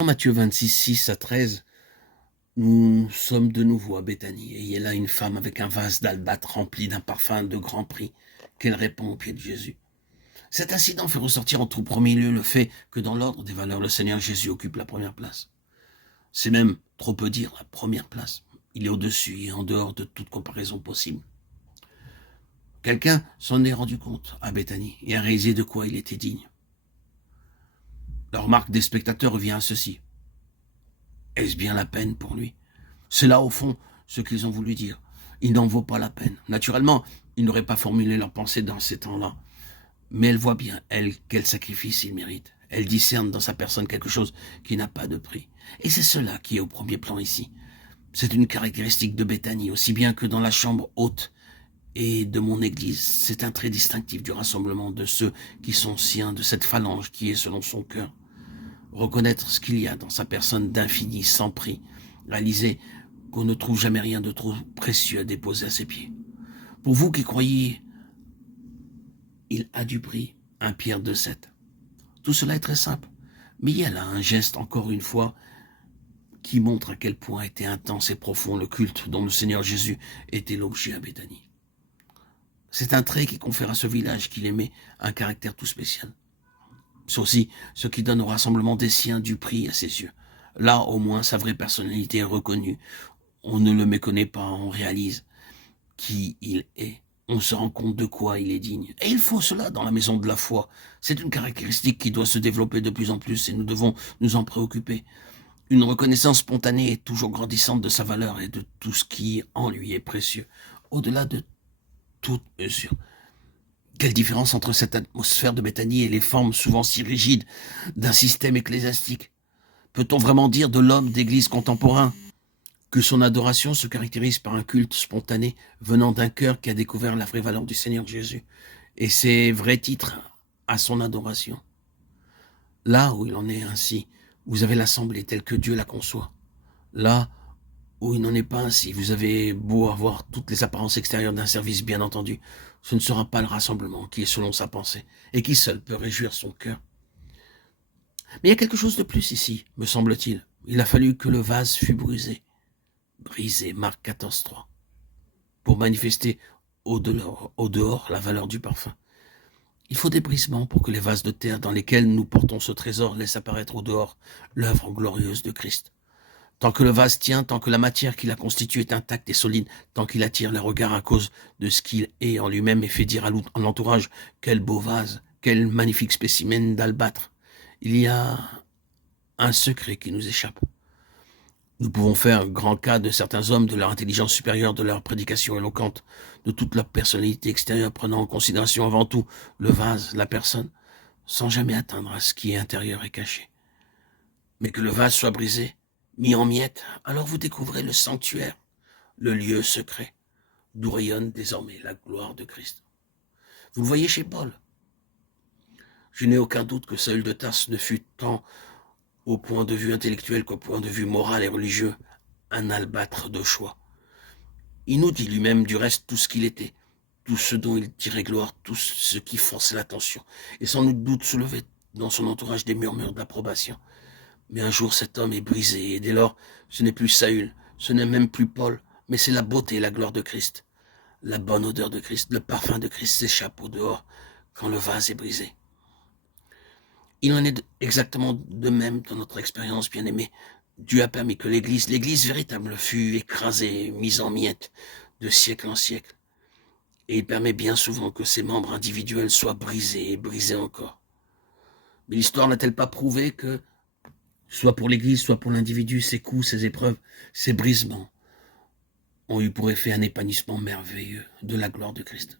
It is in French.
Dans Matthieu 26, 6 à 13, nous sommes de nouveau à Béthanie, et il y a là une femme avec un vase d'albâtre rempli d'un parfum de grand prix, qu'elle répand aux pieds de Jésus. Cet incident fait ressortir en tout premier lieu le fait que dans l'ordre des valeurs, le Seigneur Jésus occupe la première place. C'est même, trop peu dire, la première place. Il est au-dessus et en dehors de toute comparaison possible. Quelqu'un s'en est rendu compte à Béthanie et a réalisé de quoi il était digne. La remarque des spectateurs revient à ceci. Est-ce bien la peine pour lui? C'est là, au fond, ce qu'ils ont voulu dire. Il n'en vaut pas la peine. Naturellement, ils n'auraient pas formulé leur pensée dans ces temps-là. Mais elle voit bien, elle, quel sacrifice il mérite. Elle discerne dans sa personne quelque chose qui n'a pas de prix. Et c'est cela qui est au premier plan ici. C'est une caractéristique de Béthanie, aussi bien que dans la chambre haute et de mon église. C'est un trait distinctif du rassemblement de ceux qui sont siens, de cette phalange qui est selon son cœur. Reconnaître ce qu'il y a dans sa personne d'infini, sans prix. Réaliser qu'on ne trouve jamais rien de trop précieux à déposer à ses pieds. Pour vous qui croyez, il a du prix, 1 Pierre 2,7. Tout cela est très simple, mais il y a là un geste, encore une fois, qui montre à quel point était intense et profond le culte dont le Seigneur Jésus était l'objet à Béthanie. C'est un trait qui confère à ce village qu'il aimait un caractère tout spécial. C'est aussi ce qui donne au rassemblement des siens du prix à ses yeux. Là, au moins, sa vraie personnalité est reconnue. On ne le méconnaît pas, on réalise qui il est. On se rend compte de quoi il est digne. Et il faut cela dans la maison de la foi. C'est une caractéristique qui doit se développer de plus en plus et nous devons nous en préoccuper. Une reconnaissance spontanée et toujours grandissante de sa valeur et de tout ce qui en lui est précieux, au-delà de toute mesure. Quelle différence entre cette atmosphère de Béthanie et les formes souvent si rigides d'un système ecclésiastique? Peut-on vraiment dire de l'homme d'église contemporain que son adoration se caractérise par un culte spontané venant d'un cœur qui a découvert la vraie valeur du Seigneur Jésus et ses vrais titres à son adoration? Là où il en est ainsi, vous avez l'assemblée telle que Dieu la conçoit. Là où il n'en est pas ainsi, vous avez beau avoir toutes les apparences extérieures d'un service, bien entendu, ce ne sera pas le rassemblement qui est selon sa pensée et qui seul peut réjouir son cœur. Mais il y a quelque chose de plus ici, me semble-t-il. Il a fallu que le vase fût brisé, Marc 14,3, pour manifester au dehors la valeur du parfum. Il faut des brisements pour que les vases de terre dans lesquels nous portons ce trésor laissent apparaître au dehors l'œuvre glorieuse de Christ. Tant que le vase tient, tant que la matière qui la constitue est intacte et solide, tant qu'il attire les regards à cause de ce qu'il est en lui-même et fait dire à l'entourage « Quel beau vase, quel magnifique spécimen d'albâtre !» Il y a un secret qui nous échappe. Nous pouvons faire grand cas de certains hommes, de leur intelligence supérieure, de leur prédication éloquente, de toute leur personnalité extérieure, prenant en considération avant tout le vase, la personne, sans jamais atteindre à ce qui est intérieur et caché. Mais que le vase soit brisé, mis en miettes, alors vous découvrez le sanctuaire, le lieu secret, d'où rayonne désormais la gloire de Christ. Vous le voyez chez Paul. Je n'ai aucun doute que Saül de Tarse ne fut tant au point de vue intellectuel qu'au point de vue moral et religieux, un albâtre de choix. Il nous dit lui-même du reste tout ce qu'il était, tout ce dont il tirait gloire, tout ce qui forçait l'attention, et sans doute soulevait dans son entourage des murmures d'approbation. Mais un jour cet homme est brisé, et dès lors, ce n'est plus Saül, ce n'est même plus Paul, mais c'est la beauté et la gloire de Christ. La bonne odeur de Christ, le parfum de Christ s'échappe au dehors quand le vase est brisé. Il en est exactement de même dans notre expérience, bien-aimée. Dieu a permis que l'Église véritable, fût écrasée, mise en miettes, de siècle en siècle. Et il permet bien souvent que ses membres individuels soient brisés et brisés encore. Mais l'histoire n'a-t-elle pas prouvé que, soit pour l'Église, soit pour l'individu, ces coups, ces épreuves, ces brisements ont eu pour effet un épanouissement merveilleux de la gloire de Christ?